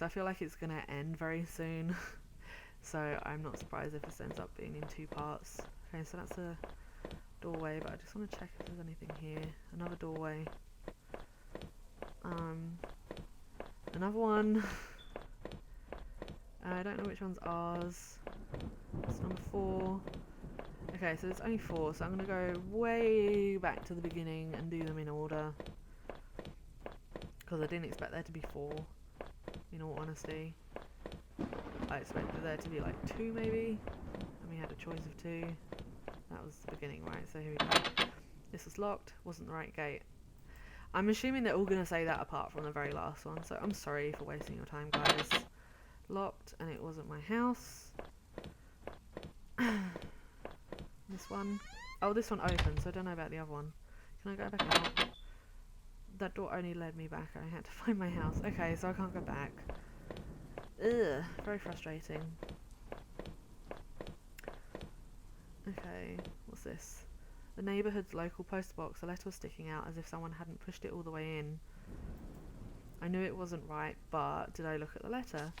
so I feel like it's gonna end very soon. So I'm not surprised if this ends up being in 2 parts. Okay, so that's a doorway, but I just want to check if there's anything here. Another doorway. Another one. I don't know which one's ours. It's number 4. Okay, so there's only 4, so I'm going to go way back to the beginning and do them in order. Because I didn't expect there to be 4, in all honesty. I expected there to be like 2 maybe, and we had a choice of 2. That was the beginning, right? So here we go. This was locked, wasn't the right gate. I'm assuming they're all going to say that apart from the very last one, so I'm sorry for wasting your time, guys. Locked, and it wasn't my house. This one. Oh, this one opened, so I don't know about the other one. Can I go back out? That door only led me back. I had to find my house. Okay, so I can't go back. Ugh, very frustrating. Okay, what's this? The neighbourhood's local post box. A letter was sticking out as if someone hadn't pushed it all the way in. I knew it wasn't right, but did I look at the letter?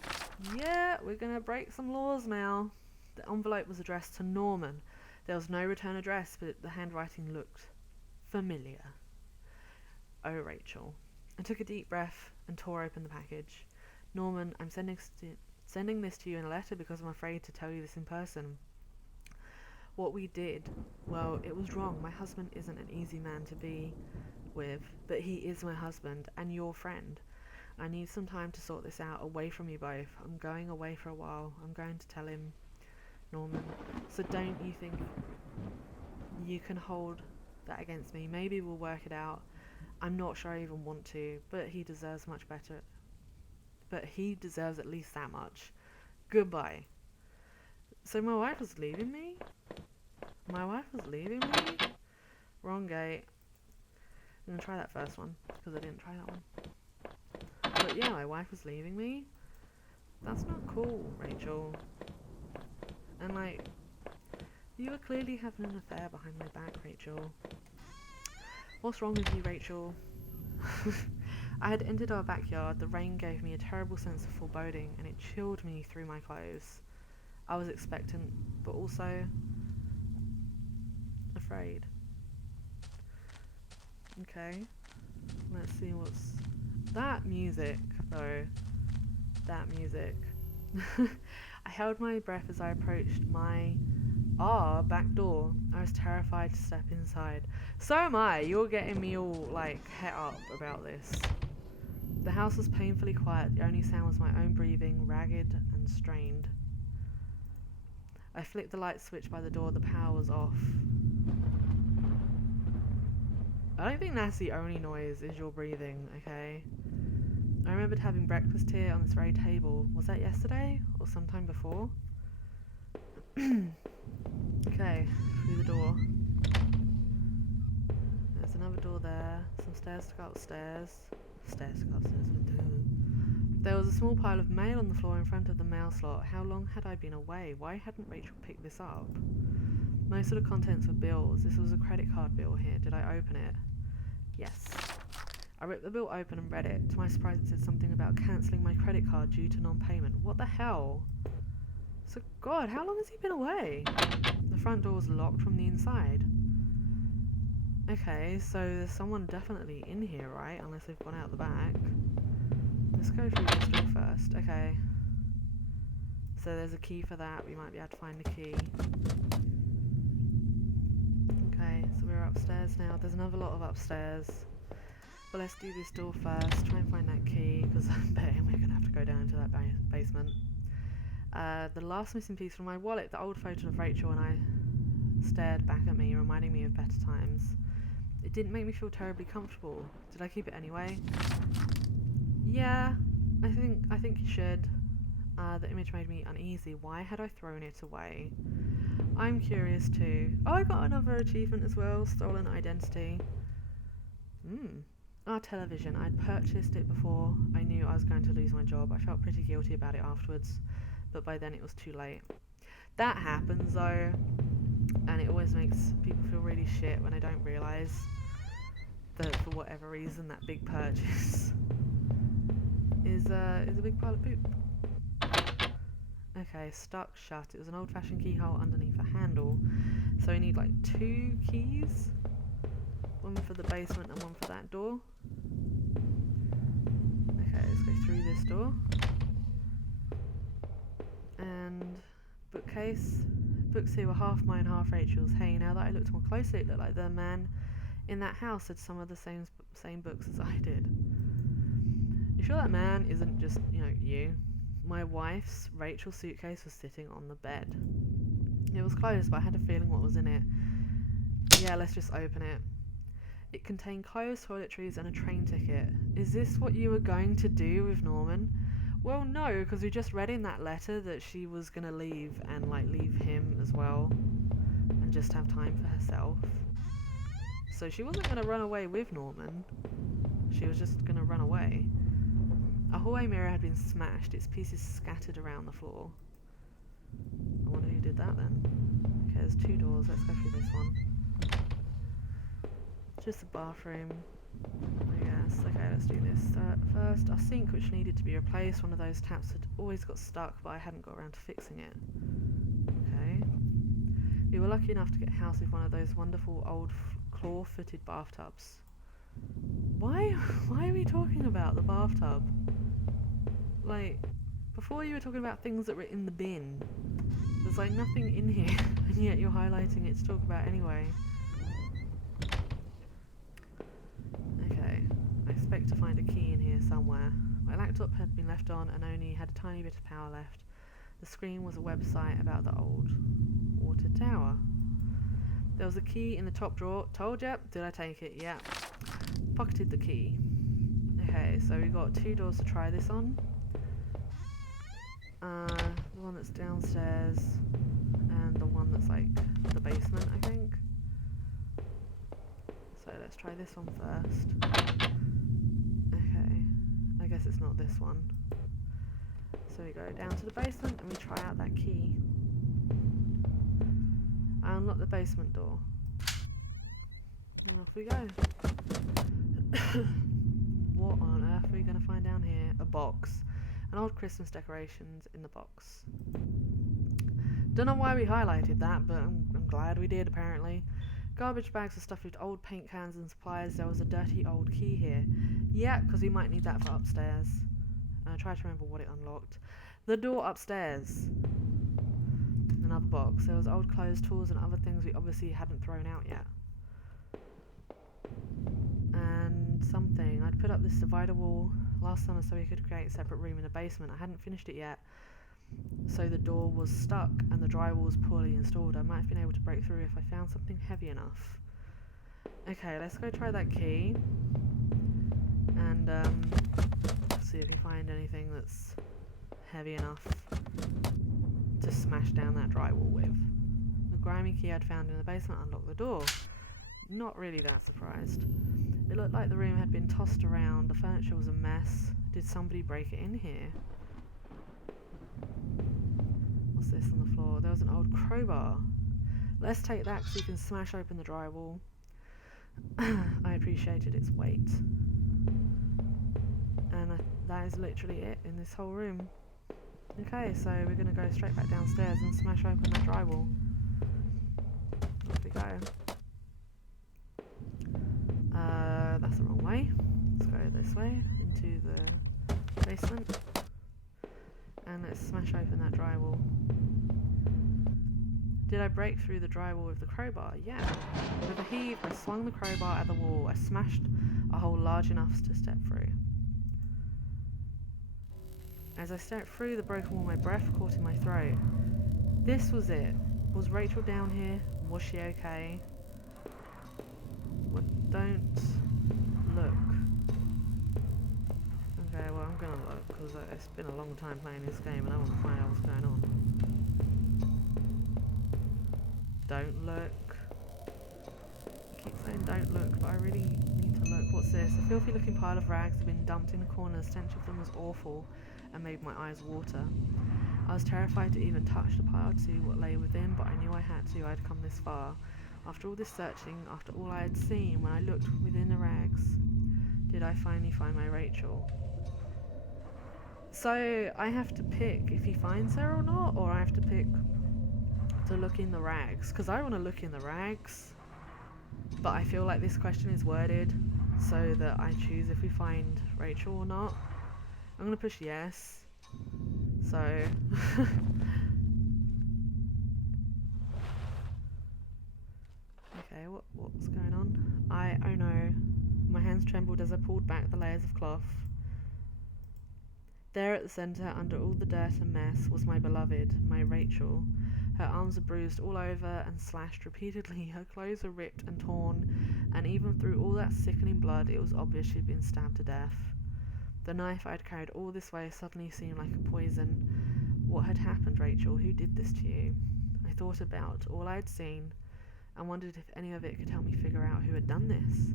Yeah, we're gonna break some laws now. The envelope was addressed to Norman. There was no return address, but the handwriting looked familiar. Oh, Rachel. I took a deep breath and tore open the package. Norman, I'm sending this to you in a letter because I'm afraid to tell you this in person. What we did, well, it was wrong. My husband isn't an easy man to be with, but he is my husband and your friend. I need some time to sort this out away from you both. I'm going away for a while. I'm going to tell him, Norman. So don't you think you can hold that against me? Maybe we'll work it out. I'm not sure I even want to, but he deserves much better. But he deserves at least that much. Goodbye. So my wife was leaving me? My wife was leaving me? Wrong gate. I'm gonna try that first one, because I didn't try that one. But yeah, my wife was leaving me? That's not cool, Rachel. And like, you were clearly having an affair behind my back, Rachel. What's wrong with you, Rachel? I had entered our backyard. The rain gave me a terrible sense of foreboding, and it chilled me through my clothes. I was expectant, but also afraid. Okay, let's see what's... That music, though. That music. I held my breath as I approached my back door. I was terrified to step inside. So am I. You're getting me all, like, het up about this. The house was painfully quiet. The only sound was my own breathing, ragged and strained. I flicked the light switch by the door. The power was off. I don't think that's the only noise, is your breathing, okay? I remembered having breakfast here on this very table. Was that yesterday? Or sometime before? Okay, through the door. There's another door there. Some stairs to go upstairs. Stairs to go upstairs. There was a small pile of mail on the floor in front of the mail slot. How long had I been away? Why hadn't Rachel picked this up? Most of the contents were bills. This was a credit card bill here. Did I open it? Yes. I ripped the bill open and read it. To my surprise, it said something about cancelling my credit card due to non-payment. What the hell? So, God, how long has he been away? The front door was locked from the inside. Okay, so there's someone definitely in here, right? Unless they've gone out the back. Let's go through this door first. Okay. So there's a key for that. We might be able to find the key. Okay, so we're upstairs now. There's another lot of upstairs. But let's do this door first. Try and find that key, because I'm betting we're going to have to go down into that basement. The last missing piece from my wallet. The old photo of Rachel and I stared back at me, reminding me of better times. It didn't make me feel terribly comfortable. Did I keep it anyway? Yeah, I think you should. The image made me uneasy. Why had I thrown it away? I'm curious too. Oh, I got another achievement as well. Stolen identity. Our television. I'd purchased it before I knew I was going to lose my job. I felt pretty guilty about it afterwards, but by then it was too late. That happens though, and it always makes people feel really shit when they don't realise that for whatever reason that big purchase is a big pile of poop. Okay, stuck shut. It was an old-fashioned keyhole underneath a handle. So we need like 2 keys. One for the basement and one for that door. Okay, let's go through this door. And bookcase. Books here were half mine, half Rachel's. Hey, now that I looked more closely, it looked like the man in that house had some of the same books as I did. You sure that man isn't just, you? My wife's, Rachel's suitcase was sitting on the bed. It was closed, but I had a feeling what was in it. Yeah, let's just open it. It contained clothes, toiletries, and a train ticket. Is this what you were going to do with Norman? Well, no, because we just read in that letter that she was going to leave and, leave him as well. And just have time for herself. So she wasn't going to run away with Norman. She was just going to run away. A hallway mirror had been smashed, its pieces scattered around the floor. I wonder who did that then. Okay, there's 2 doors, let's go through this one. Just a bathroom, I guess. Okay, let's do this. First, our sink, which needed to be replaced. One of those taps had always got stuck, but I hadn't got around to fixing it. Okay. We were lucky enough to get a house with one of those wonderful old claw-footed bathtubs. Why are we talking about the bathtub? Before you were talking about things that were in the bin. There's nothing in here, and yet you're highlighting it to talk about anyway. Okay, I expect to find a key in here somewhere. My laptop had been left on and only had a tiny bit of power left. The screen was a website about the old water tower. There was a key in the top drawer. Told ya. Did I take it? Yeah. Pocketed the key. Okay, so we've got 2 doors to try this on. The one that's downstairs and the one that's the basement, I think. So let's try this one first. Okay, I guess it's not this one. So we go down to the basement and we try out that key. I unlock the basement door. And off we go. What on earth are we going to find down here? A box. And old Christmas decorations in the box. Don't know why we highlighted that, but I'm glad we did, apparently. Garbage bags are stuffed with old paint cans and supplies. There was a dirty old key here. Yeah, because we might need that for upstairs. And I tried to remember what it unlocked. The door upstairs. Another box. There was old clothes, tools, and other things we obviously hadn't thrown out yet. And something. I'd put up this divider wall last summer so we could create a separate room in the basement. I hadn't finished it yet, so the door was stuck and the drywall was poorly installed. I might have been able to break through if I found something heavy enough. Okay, let's go try that key and see if we find anything that's heavy enough to smash down that drywall with. The grimy key I'd found in the basement unlocked the door. Not really that surprised. It looked like the room had been tossed around. The furniture was a mess. Did somebody break it in here? What's this on the floor? There was an old crowbar. Let's take that so you can smash open the drywall. I appreciated its weight. And that is literally it in this whole room. Okay, so we're going to go straight back downstairs and smash open that drywall. Off we go. That's the wrong way. Let's go this way into the basement. And let's smash open that drywall. Did I break through the drywall with the crowbar? Yeah. With a heave, I swung the crowbar at the wall. I smashed a hole large enough to step through. As I stepped through the broken wall, my breath caught in my throat. This was it. Was Rachel down here? Was she okay? What? Don't look. Okay, well I'm gonna look because it's been a long time playing this game and I want to find out what's going on. Don't look. I keep saying don't look, but I really need to look. What's this? A filthy looking pile of rags had been dumped in the corner. The stench of them was awful and made my eyes water. I was terrified to even touch the pile to see what lay within, but I knew I had to. I'd come this far. After all this searching, after all I had seen, when I looked within the rags, did I finally find my Rachel? So I have to pick if he finds her or not, or I have to pick to look in the rags, because I want to look in the rags, but I feel like this question is worded so that I choose if we find Rachel or not. I'm gonna push yes. So okay, what's going on? Oh no. My hands trembled as I pulled back the layers of cloth. There at the centre, under all the dirt and mess, was my beloved, my Rachel. Her arms were bruised all over and slashed repeatedly, her clothes were ripped and torn, and even through all that sickening blood it was obvious she'd been stabbed to death. The knife I'd carried all this way suddenly seemed like a poison. What had happened, Rachel? Who did this to you? I thought about all I'd seen, and wondered if any of it could help me figure out who had done this.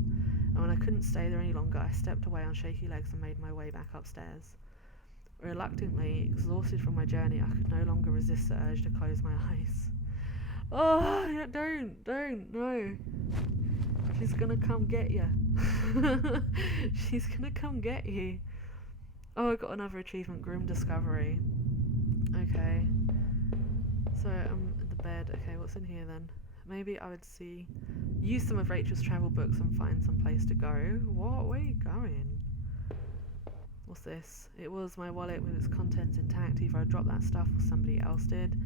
And when I couldn't stay there any longer, I stepped away on shaky legs and made my way back upstairs. Reluctantly, exhausted from my journey, I could no longer resist the urge to close my eyes. Oh, don't, no. She's gonna come get you. She's gonna come get you. Oh, I got another achievement, Grim Discovery. Okay. So, I'm at the bed. Okay, what's in here then? Maybe I would use some of Rachel's travel books and find some place to go. What? Where are you going? What's this? It was my wallet with its contents intact. Either I dropped that stuff or somebody else did.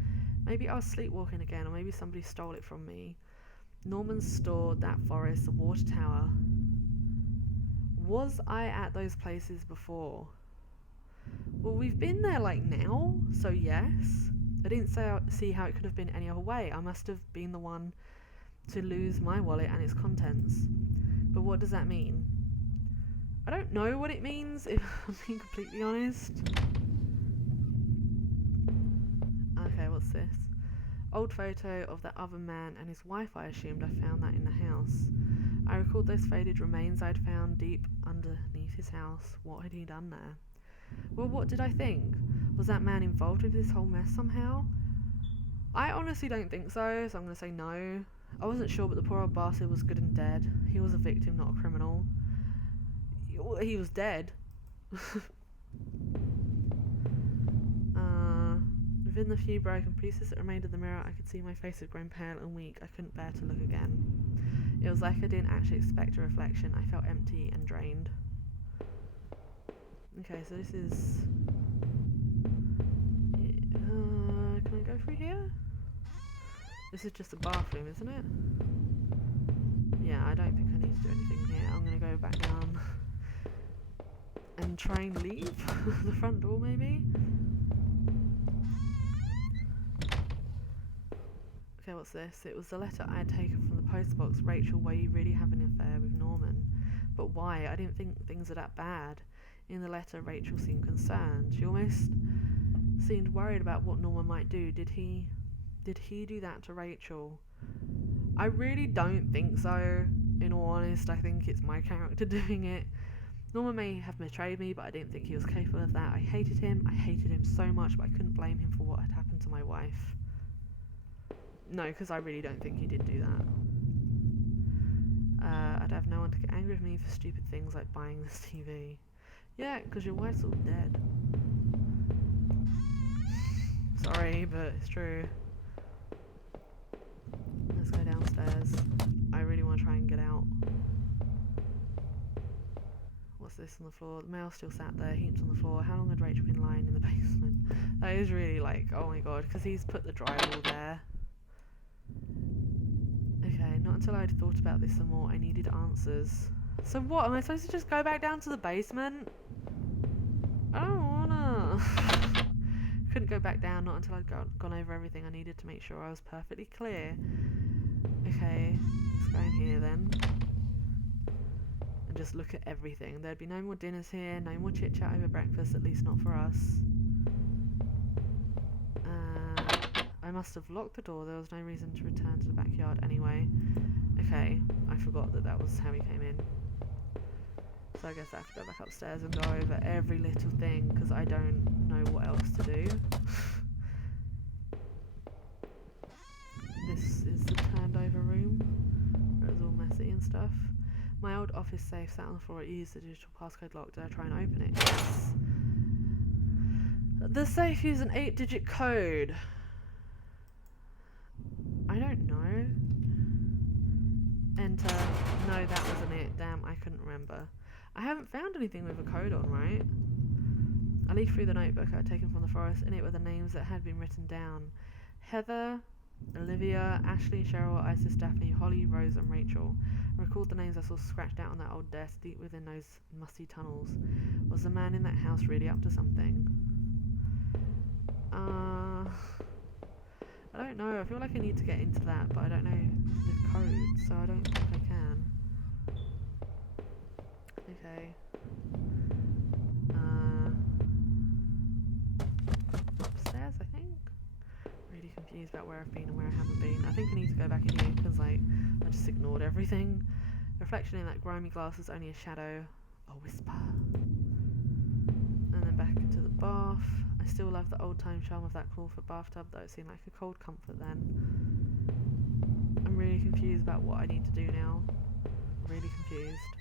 Maybe I was sleepwalking again, or maybe somebody stole it from me. Norman stored that forest, the water tower. Was I at those places before? Well, we've been there like now, so yes. I didn't see how it could have been any other way. I must have been the one to lose my wallet and its contents. But what does that mean? I don't know what it means, if I'm being completely honest. Okay, what's this? Old photo of that other man and his wife, I assumed. I found that in the house. I recalled those faded remains I'd found deep underneath his house. What had he done there? Well, what did I think? Was that man involved with this whole mess somehow? I honestly don't think so, so I'm going to say no. I wasn't sure, but the poor old bastard was good and dead. He was a victim, not a criminal. He was dead. Within the few broken pieces that remained of the mirror, I could see my face had grown pale and weak. I couldn't bear to look again. It was like I didn't actually expect a reflection. I felt empty and drained. Okay, so this is... can I go through here? This is just a bathroom, isn't it? Yeah, I don't think I need to do anything here. I'm going to go back down and try and leave the front door, maybe? Okay, what's this? It was the letter I had taken from the postbox. Rachel, were you really having an affair with Norman? But why? I didn't think things were that bad. In the letter, Rachel seemed concerned. She almost seemed worried about what Norman might do. Did he do that to Rachel? I really don't think so. In all honesty, I think it's my character doing it. Norman may have betrayed me, but I didn't think he was capable of that. I hated him so much, but I couldn't blame him for what had happened to my wife. No, because I really don't think he did do that. I'd have no one to get angry with me for stupid things like buying this TV. Yeah, because your wife's all dead. Sorry, but it's true. Let's go downstairs. I really want to try and get out. What's this on the floor? The mail still sat there, heaped on the floor. How long had Rachel been lying in the basement? That is really like, oh my god, because he's put the drywall there. Okay, not until I'd thought about this some more, I needed answers. So what, am I supposed to just go back down to the basement? I don't wanna. Couldn't go back down, not until I'd gone over everything I needed to make sure I was perfectly clear. Okay, let's go in here then. And just look at everything. There'd be no more dinners here, no more chit chat over breakfast, at least not for us. I must have locked the door, there was no reason to return to the backyard anyway. Okay, I forgot that was how we came in. So I guess I have to go back upstairs and go over every little thing, because I don't know what else to do. This is the turned over room, where it was all messy and stuff. My old office safe sat on the floor. I used the digital passcode lock. Did I try and open it? Yes. The safe used an 8-digit code. I don't know. Enter. No, that wasn't it. Damn, I couldn't remember. I haven't found anything with a code on, right? I leafed through the notebook I had taken from the forest. In it were the names that had been written down. Heather, Olivia, Ashley, Cheryl, Isis, Daphne, Holly, Rose and Rachel. I recalled the names I saw scratched out on that old desk deep within those musty tunnels. Was the man in that house really up to something? I don't know. I feel like I need to get into that, but I don't know the code, so I don't think I can. Okay. Upstairs, I think. Really confused about where I've been and where I haven't been. I think I need to go back in here because, like, I just ignored everything. The reflection in that grimy glass was only a shadow, a whisper. And then back into the bath. I still love the old-time charm of that clawfoot bathtub, though it seemed like a cold comfort then. I'm really confused about what I need to do now. Really confused.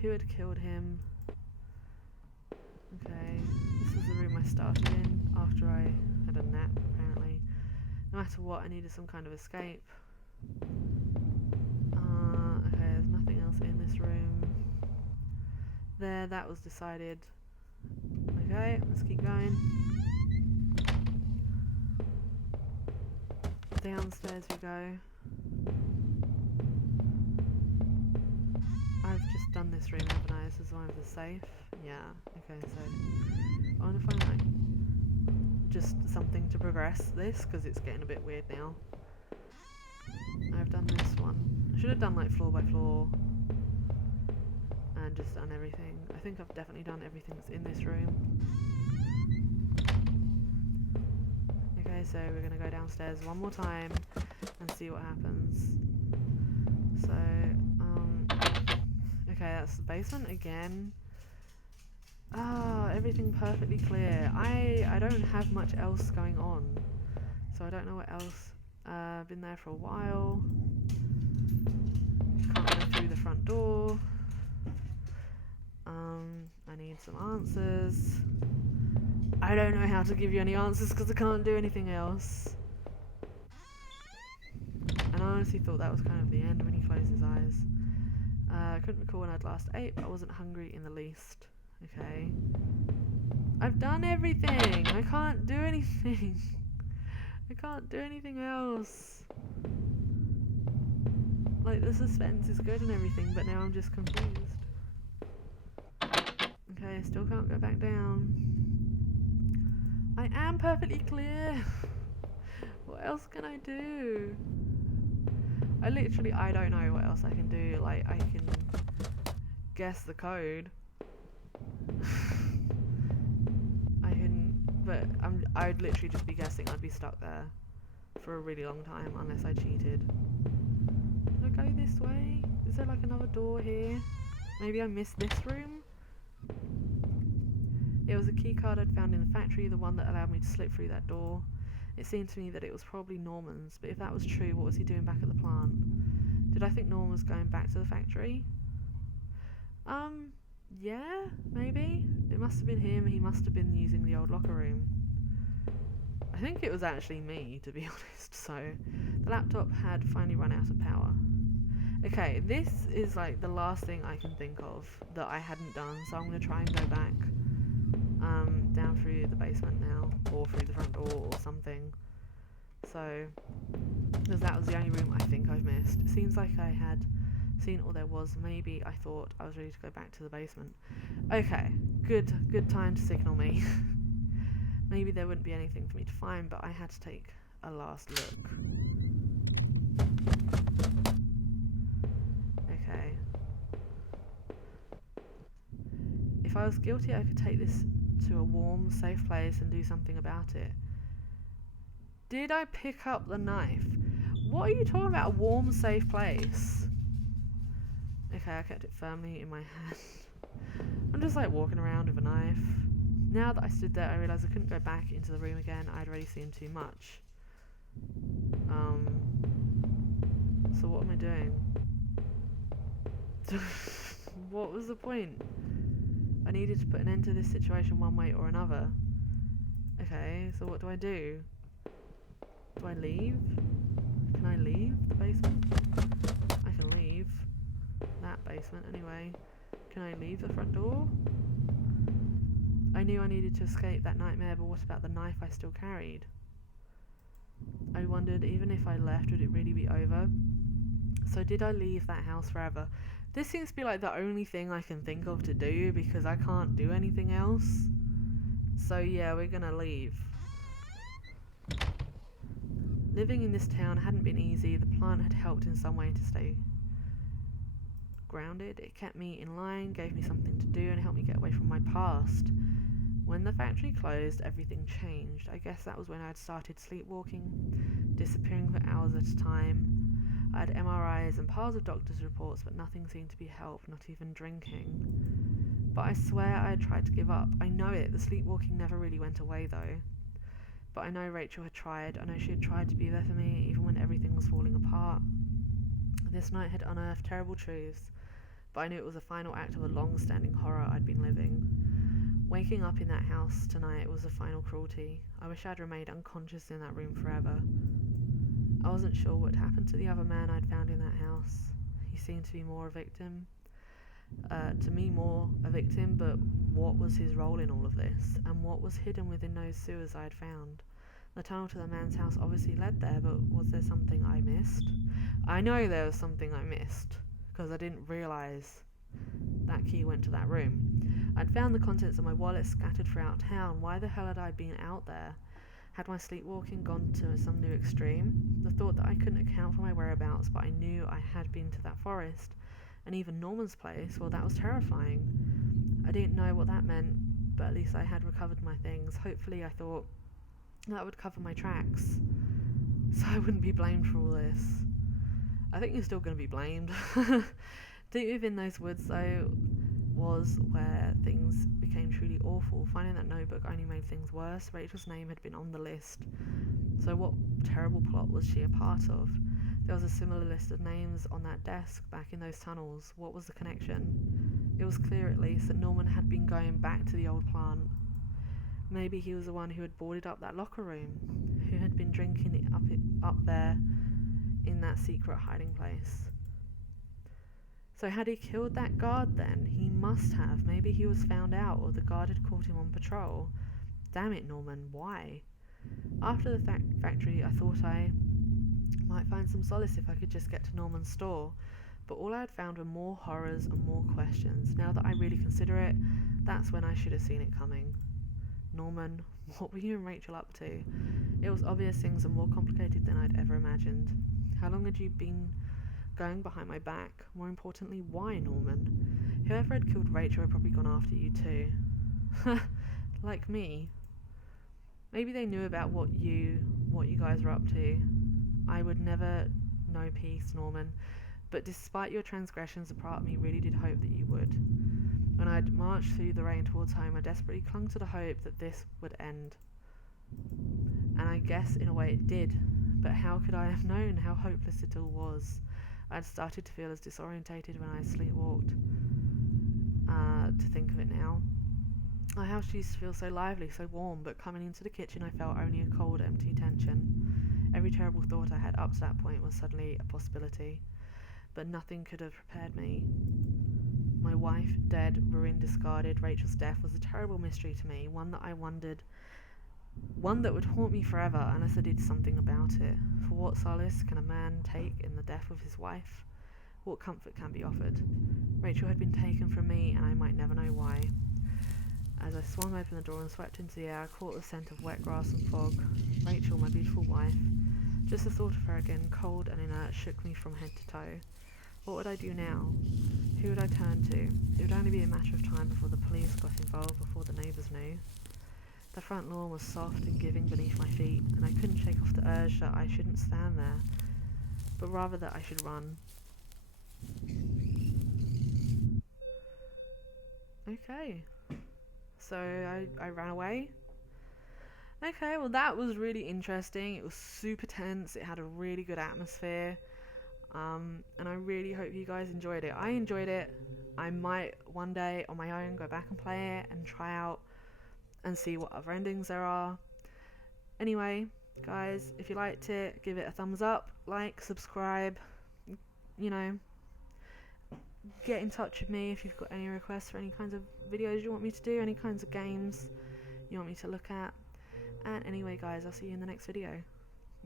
Who had killed him? Okay, this was the room I started in after I had a nap, apparently. No matter what, I needed some kind of escape. Okay, there's nothing else in this room. There, that was decided. Okay, let's keep going. Downstairs we go. I've just done this room, haven't I? This is one of the safe. Yeah, okay, so I want to find like just something to progress this because it's getting a bit weird now. I've done this one. I should have done like floor by floor and just done everything. I think I've definitely done everything that's in this room. Okay, so we're going to go downstairs one more time and see what happens. So, okay, that's the basement again. Ah, everything perfectly clear. I don't have much else going on, so I don't know what else. Been there for a while. Can't go through the front door. I need some answers. I don't know how to give you any answers because I can't do anything else. And I honestly thought that was kind of the end when he closed his eyes. I couldn't recall when I'd last ate, but I wasn't hungry in the least. Okay. I've done everything! I can't do anything! I can't do anything else! Like, the suspense is good and everything, but now I'm just confused. Okay, I still can't go back down. I am perfectly clear! What else can I do? I don't know what else I can do. Like, I can guess the code. But I'd literally just be guessing. I'd be stuck there for a really long time unless I cheated. Did I go this way? Is there like another door here? Maybe I missed this room? It was a key card I'd found in the factory, the one that allowed me to slip through that door. It seemed to me that it was probably Norman's, but if that was true, what was he doing back at the plant? Did I think Norman was going back to the factory? Yeah, maybe. It must have been him. He must have been using the old locker room. I think it was actually me, to be honest. So, the laptop had finally run out of power. Okay, this is like the last thing I can think of that I hadn't done, so I'm going to try and go back down through the basement now, or through the front door or something. So, because that was the only room I think I've missed. It seems like I had seen all there was. Maybe I thought I was ready to go back to the basement. Okay, good time to signal me. Maybe there wouldn't be anything for me to find, but I had to take a last look. Okay. If I was guilty, I could take this to a warm, safe place and do something about it. Did I pick up the knife? What are you talking about, a warm, safe place? Okay, I kept it firmly in my hand. I'm just like walking around with a knife. Now that I stood there, I realised I couldn't go back into the room again. I'd already seen too much. So what am I doing? What was the point? I needed to put an end to this situation one way or another. Okay, so what do I do? Do I leave? Can I leave the basement? I can leave that basement anyway. Can I leave the front door? I knew I needed to escape that nightmare, but what about the knife I still carried? I wondered, even if I left, would it really be over? So did I leave that house forever? This seems to be like the only thing I can think of to do, because I can't do anything else. So yeah, we're gonna leave. Living in this town hadn't been easy. The plant had helped in some way to stay grounded. It kept me in line, gave me something to do, and helped me get away from my past. When the factory closed, everything changed. I guess that was when I'd started sleepwalking, disappearing for hours at a time. I had MRIs and piles of doctor's reports, but nothing seemed to be help, not even drinking. But I swear I had tried to give up. I know it. The sleepwalking never really went away, though. But I know Rachel had tried. I know she had tried to be there for me, even when everything was falling apart. This night had unearthed terrible truths, but I knew it was a final act of a long-standing horror I'd been living. Waking up in that house tonight was a final cruelty. I wish I'd remained unconscious in that room forever. I wasn't sure what happened to the other man I'd found in that house. He seemed to be more a victim. To me, more a victim, but what was his role in all of this? And what was hidden within those sewers I had found? The tunnel to the man's house obviously led there, but was there something I missed? I know there was something I missed, because I didn't realise that key went to that room. I'd found the contents of my wallet scattered throughout town. Why the hell had I been out there? Had my sleepwalking gone to some new extreme? The thought that I couldn't account for my whereabouts, but I knew I had been to that forest, and even Norman's place, well, that was terrifying. I didn't know what that meant, but at least I had recovered my things. Hopefully, I thought that would cover my tracks, so I wouldn't be blamed for all this. I think you're still going to be blamed. Deep within those woods, though, was where things became truly awful. Finding that notebook only made things worse. Rachel's name had been on the list. So what terrible plot was she a part of? There was a similar list of names on that desk back in those tunnels. What was the connection? It was clear, at least, that Norman had been going back to the old plant. Maybe he was the one who had boarded up that locker room, who had been drinking it up there in that secret hiding place. So had he killed that guard then? He must have. Maybe he was found out, or the guard had caught him on patrol. Damn it, Norman, why? After the factory, I thought I might find some solace if I could just get to Norman's store. But all I had found were more horrors and more questions. Now that I really consider it, that's when I should have seen it coming. Norman, what were you and Rachel up to? It was obvious things are more complicated than I'd ever imagined. How long had you been going behind my back? More importantly, why, Norman? Whoever had killed Rachel had probably gone after you too. Like me. Maybe they knew about what you guys were up to. I would never know peace, Norman. But despite your transgressions, a part of me really did hope that you would. When I'd marched through the rain towards home, I desperately clung to the hope that this would end. And I guess in a way it did. But how could I have known how hopeless it all was? I'd started to feel as disorientated when I sleepwalked. To think of it now. Our house used to feel so lively, so warm, but coming into the kitchen I felt only a cold, empty tension. Every terrible thought I had up to that point was suddenly a possibility. But nothing could have prepared me. My wife, dead, ruined, discarded. Rachel's death was a terrible mystery to me, one that would haunt me forever unless I did something about it. For what solace can a man take in the death of his wife? What comfort can be offered? Rachel had been taken from me, and I might never know why. As I swung open the door and swept into the air, I caught the scent of wet grass and fog. Rachel, my beautiful wife. Just the thought of her again, cold and inert, shook me from head to toe. What would I do now? Who would I turn to? It would only be a matter of time before the police got involved, before the neighbours knew. The front lawn was soft and giving beneath my feet, and I couldn't shake off the urge that I shouldn't stand there, but rather that I should run. Okay. So I ran away. Okay, well that was really interesting. It was super tense. It had a really good atmosphere. And I really hope you guys enjoyed it. I enjoyed it. I might one day on my own go back and play it and try out and see what other endings there are. Anyway, guys, if you liked it, give it a thumbs up, like, subscribe, you know, get in touch with me if you've got any requests for any kinds of videos you want me to do, any kinds of games you want me to look at. And anyway, guys, I'll see you in the next video.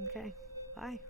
Okay, bye.